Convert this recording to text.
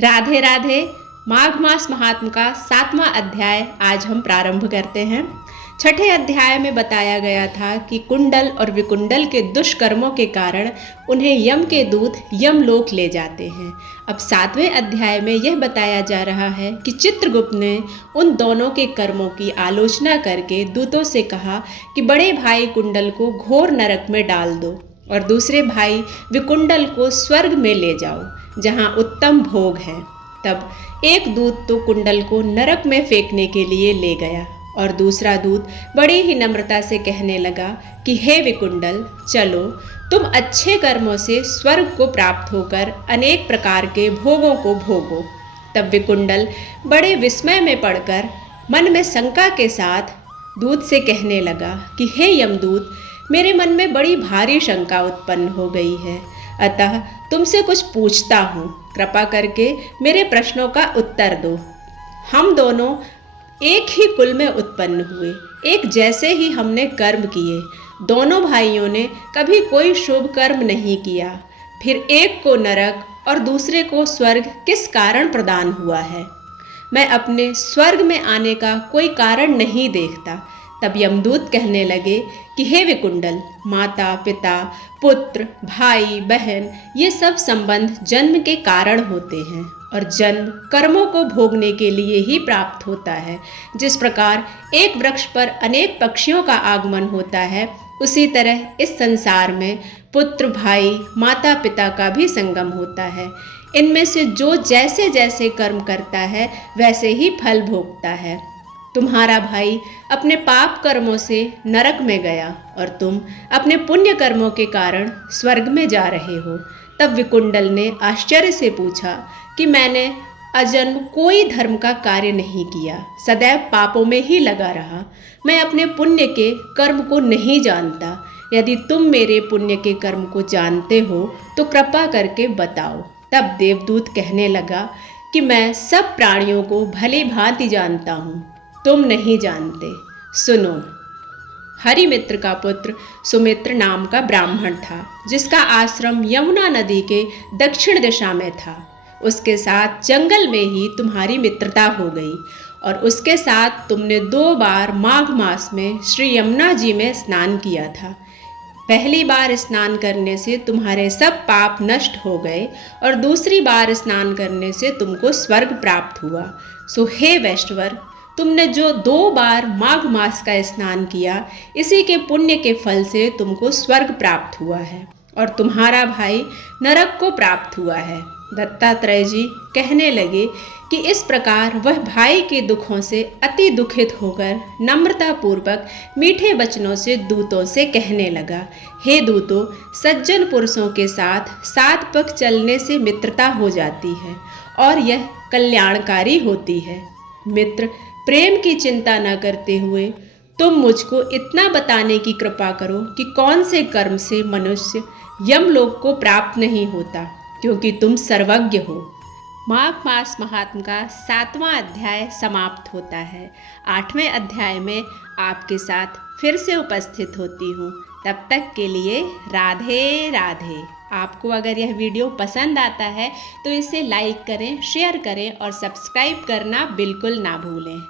राधे राधे। माघ मास महात्म का 7वां अध्याय आज हम प्रारंभ करते हैं। छठे अध्याय में बताया गया था कि कुंडल और विकुंडल के दुष्कर्मों के कारण उन्हें यम के दूत यमलोक ले जाते हैं। अब 7वें अध्याय में यह बताया जा रहा है कि चित्रगुप्त ने उन दोनों के कर्मों की आलोचना करके दूतों से कहा कि बड़े भाई कुंडल को घोर नरक में डाल दो और दूसरे भाई विकुंडल को स्वर्ग में ले जाओ जहाँ उत्तम भोग है। तब एक दूत तो कुंडल को नरक में फेंकने के लिए ले गया और दूसरा दूत बड़ी ही नम्रता से कहने लगा कि हे विकुंडल, चलो तुम अच्छे कर्मों से स्वर्ग को प्राप्त होकर अनेक प्रकार के भोगों को भोगो। तब विकुंडल बड़े विस्मय में पड़कर मन में शंका के साथ दूत से कहने लगा कि हे यमदूत, मेरे मन में बड़ी भारी शंका उत्पन्न हो गई है, अतः तुमसे कुछ पूछता हूँ। कृपा करके मेरे प्रश्नों का उत्तर दो। हम दोनों एक ही कुल में उत्पन्न हुए, एक जैसे ही हमने कर्म किए। दोनों भाइयों ने कभी कोई शुभ कर्म नहीं किया, फिर एक को नरक और दूसरे को स्वर्ग किस कारण प्रदान हुआ है? मैं अपने स्वर्ग में आने का कोई कारण नहीं देखता। तब यमदूत कहने लगे कि हे विकुंडल, माता पिता पुत्र भाई बहन ये सब संबंध जन्म के कारण होते हैं और जन्म कर्मों को भोगने के लिए ही प्राप्त होता है। जिस प्रकार एक वृक्ष पर अनेक पक्षियों का आगमन होता है, उसी तरह इस संसार में पुत्र भाई माता पिता का भी संगम होता है। इनमें से जो जैसे जैसे कर्म करता है वैसे ही फल भोगता है। तुम्हारा भाई अपने पाप कर्मों से नरक में गया और तुम अपने पुण्य कर्मों के कारण स्वर्ग में जा रहे हो। तब विकुंडल ने आश्चर्य से पूछा कि मैंने अजन्म कोई धर्म का कार्य नहीं किया, सदैव पापों में ही लगा रहा। मैं अपने पुण्य के कर्म को नहीं जानता। यदि तुम मेरे पुण्य के कर्म को जानते हो तो कृपा करके बताओ। तब देवदूत कहने लगा कि मैं सब प्राणियों को भली भांति जानता हूँ, तुम नहीं जानते। सुनो। हरिमित्र का पुत्र सुमित्र नाम का ब्राह्मण था, जिसका आश्रम यमुना नदी के दक्षिण दिशा में था। उसके साथ जंगल में ही तुम्हारी मित्रता हो गई और उसके साथ तुमने 2 बार माघ मास में श्री यमुना जी में स्नान किया था। पहली बार स्नान करने से तुम्हारे सब पाप नष्ट हो गए और दूसरी बार स्नान करने से तुमको स्वर्ग प्राप्त हुआ। सो हे वैष्णवर, तुमने जो 2 बार माघ मास का स्नान किया, इसी के पुण्य के फल से तुमको स्वर्ग प्राप्त हुआ है और तुम्हारा भाई नरक को प्राप्त हुआ है। दत्तात्रेय जी कहने लगे कि इस प्रकार वह भाई के दुखों से अति दुखित होकर नम्रता पूर्वक मीठे वचनों से दूतों से कहने लगा, हे दूतों, सज्जन पुरुषों के साथ 7 पग चलने से मित्रता हो जाती है और यह कल्याणकारी होती है। मित्र प्रेम की चिंता न करते हुए तुम मुझको इतना बताने की कृपा करो कि कौन से कर्म से मनुष्य यमलोक को प्राप्त नहीं होता, क्योंकि तुम सर्वज्ञ हो। माघ मास महात्म का 7वां अध्याय समाप्त होता है। 8वें अध्याय में आपके साथ फिर से उपस्थित होती हूँ। तब तक के लिए राधे राधे। आपको अगर यह वीडियो पसंद आता है तो इसे लाइक करें, शेयर करें और सब्सक्राइब करना बिल्कुल ना भूलें।